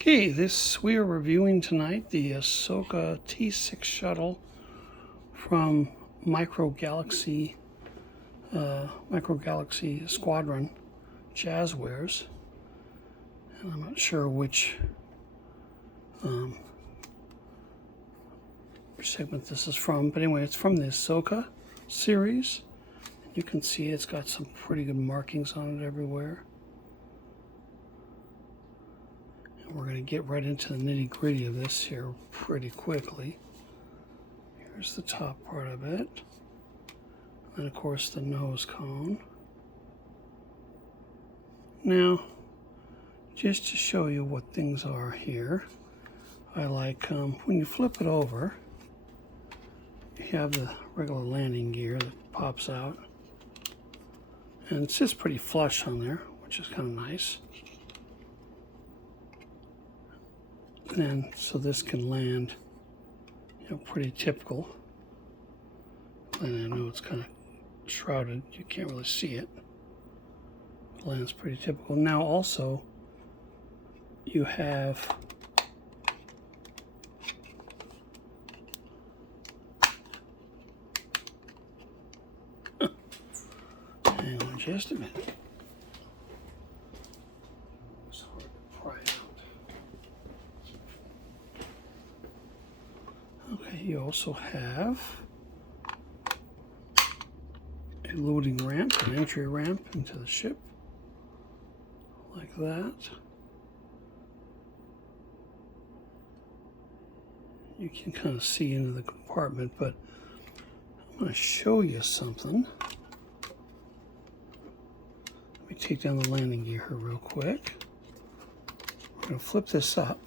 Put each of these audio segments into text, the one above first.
Okay, we are reviewing tonight the Ahsoka T6 shuttle from Micro Galaxy Squadron Jazzwares, and I'm not sure which segment this is from, but anyway, it's from the Ahsoka series. You can see it's got some pretty good markings on it everywhere. We're going to get right into the nitty-gritty of this here pretty quickly. Here's the top part of it. And of course the nose cone. Now, just to show you what things are here, I like when you flip it over, you have the regular landing gear that pops out. And it's just pretty flush on there, which is kind of nice. And so this can land, pretty typical. And I know it's kind of shrouded, you can't really see it. It lands pretty typical. Now also, you have hang on just a minute. It's hard to pry out. Okay, you also have a loading ramp, an entry ramp into the ship, like that. You can kind of see into the compartment, but I'm going to show you something. Let me take down the landing gear here real quick. We're going to flip this up.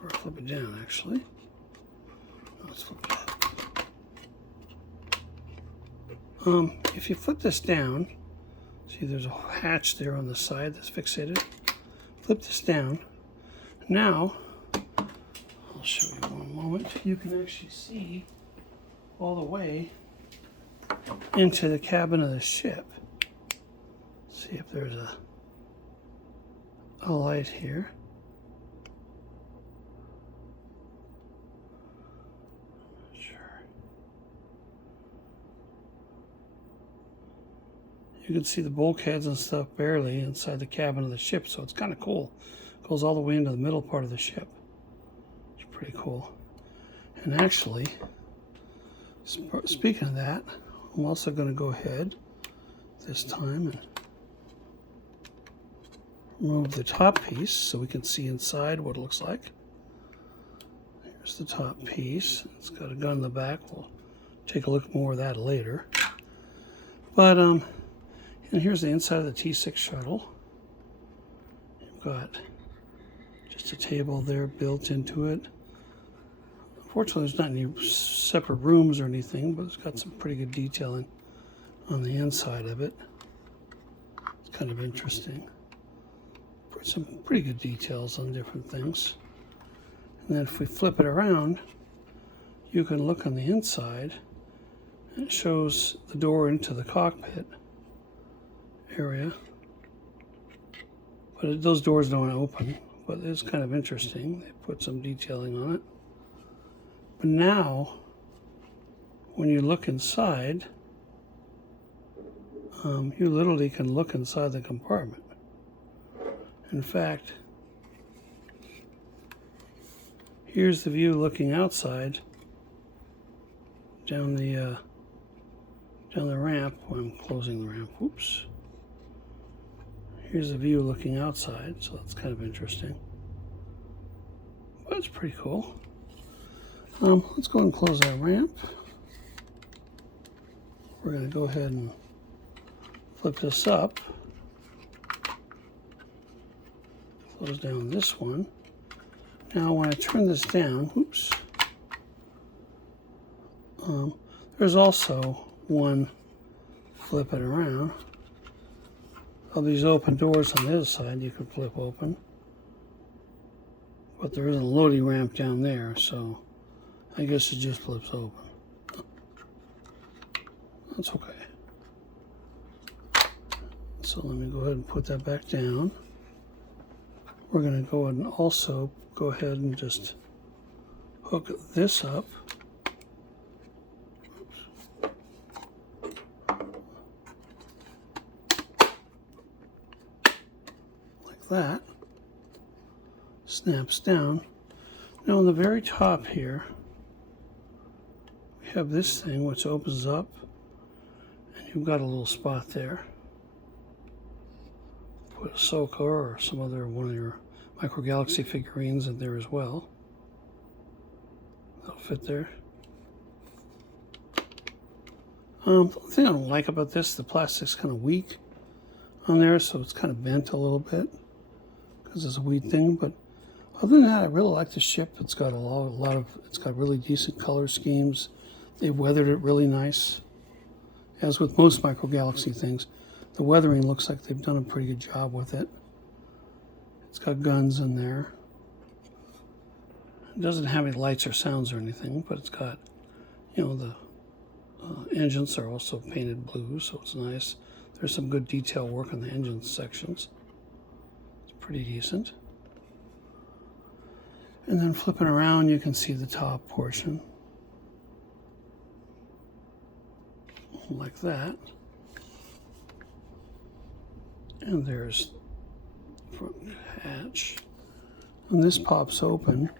Or flip it down, actually. Let's flip it up. If you flip this down, see there's a hatch there on the side that's fixated. Flip this down. Now, I'll show you one moment. You can actually see all the way into the cabin of the ship. See if there's a light here. You can see the bulkheads and stuff barely inside the cabin of the ship, so it's kind of cool. It goes all the way into the middle part of the ship. It's pretty cool. And actually, speaking of that, I'm also going to go ahead this time and remove the top piece so we can see inside what it looks like. Here's the top piece. It's got a gun in the back. We'll take a look more of that later. But and here's the inside of the T6 shuttle. You've got just a table there built into it. Unfortunately, there's not any separate rooms or anything, but it's got some pretty good detailing on the inside of it. It's kind of interesting. Some pretty good details on different things. And then if we flip it around, you can look on the inside, and it shows the door into the cockpit area, but those doors don't open, but it's kind of interesting. They put some detailing on it. But now when you look inside, you literally can look inside the compartment. In fact, here's the view looking outside down the ramp. I'm closing the ramp. Oops. Here's the view looking outside, so that's kind of interesting. But it's pretty cool. Let's go and close our ramp. We're going to go ahead and flip this up. Close down this one. Now when I turn this down, oops, there's also one, flip it around. Of these open doors on the other side you could flip open, but there isn't a loading ramp down there, so I guess it just flips open. That's okay. So let me go ahead and put that back down. We're going to go ahead and also go ahead and just hook this up. Like that. Snaps down. Now on the very top here, we have this thing which opens up, and you've got a little spot there. Put Ahsoka or some other one of your Micro Galaxy figurines in there as well. That'll fit there. The thing I don't like about this, the plastic's kind of weak on there, so it's kind of bent a little bit because it's a weed thing. But other than that, I really like the ship. It's got it's got really decent color schemes. They weathered it really nice. As with most Micro Galaxy things, the weathering looks like they've done a pretty good job with it. It's got guns in there. It doesn't have any lights or sounds or anything, but it's got, you know, the engines are also painted blue, so it's nice. There's some good detail work on the engine sections. It's pretty decent. And then flipping around, you can see the top portion. Like that. And there's the front hatch. And this pops open.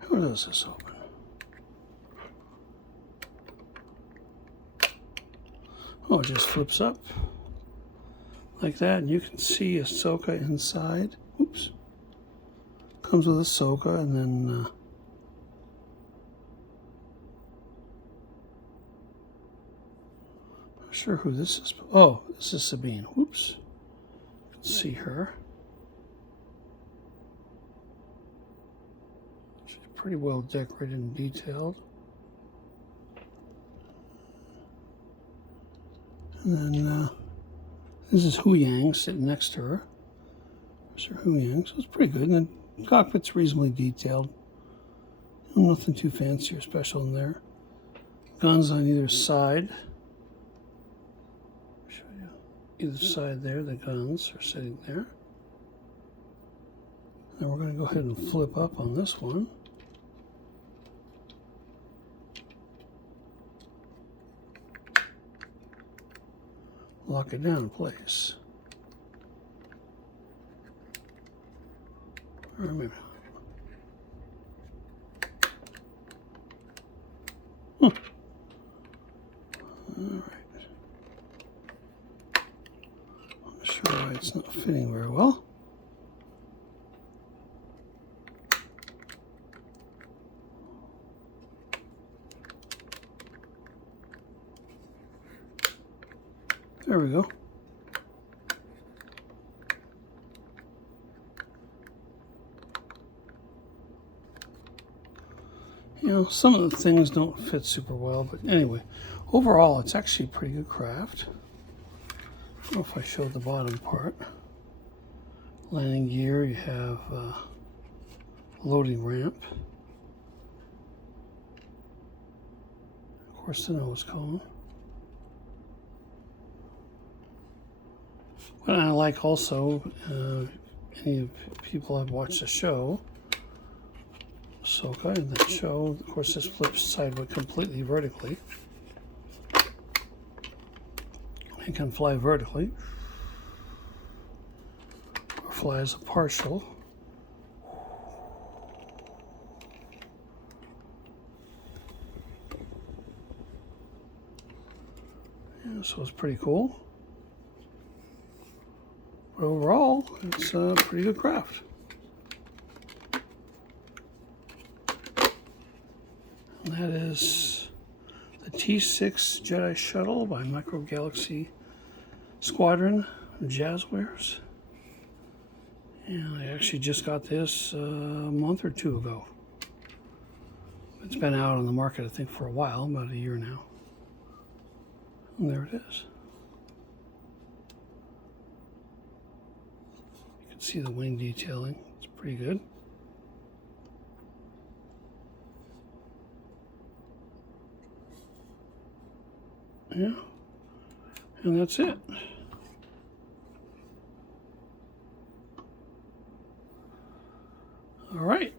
How does this open? Oh, it just flips up like that, and you can see Ahsoka inside. Oops. Comes with Ahsoka, and then not sure who this is. Oh, this is Sabine. Whoops. You can see her. She's pretty well decorated and detailed. And then this is Hu Yang sitting next to her. Sir Hu Yang, so it's pretty good. And the cockpit's reasonably detailed. Nothing too fancy or special in there. Guns on either side. Show you either side there, the guns are sitting there. Then we're going to go ahead and flip up on this one. Lock it down in place. Or maybe. All right. I'm not sure why it's not fitting very well. There we go. You know, some of the things don't fit super well, but anyway, overall, it's actually a pretty good craft. I don't know if I showed the bottom part. Landing gear, you have loading ramp. Of course, the nose cone. What I like also, any people have watched the show, Ahsoka, in that show, of course, this flips sideways completely vertically. It can fly vertically, or fly as a partial. Yeah, so it's pretty cool. But overall, it's a pretty good craft. And that is the T6 Jedi Shuttle by Micro Galaxy Squadron Jazzwares. And I actually just got this a month or two ago. It's been out on the market, I think, for a while, about a year now. And there it is. can see the wing detailing. It's pretty good. Yeah, and that's it. All right.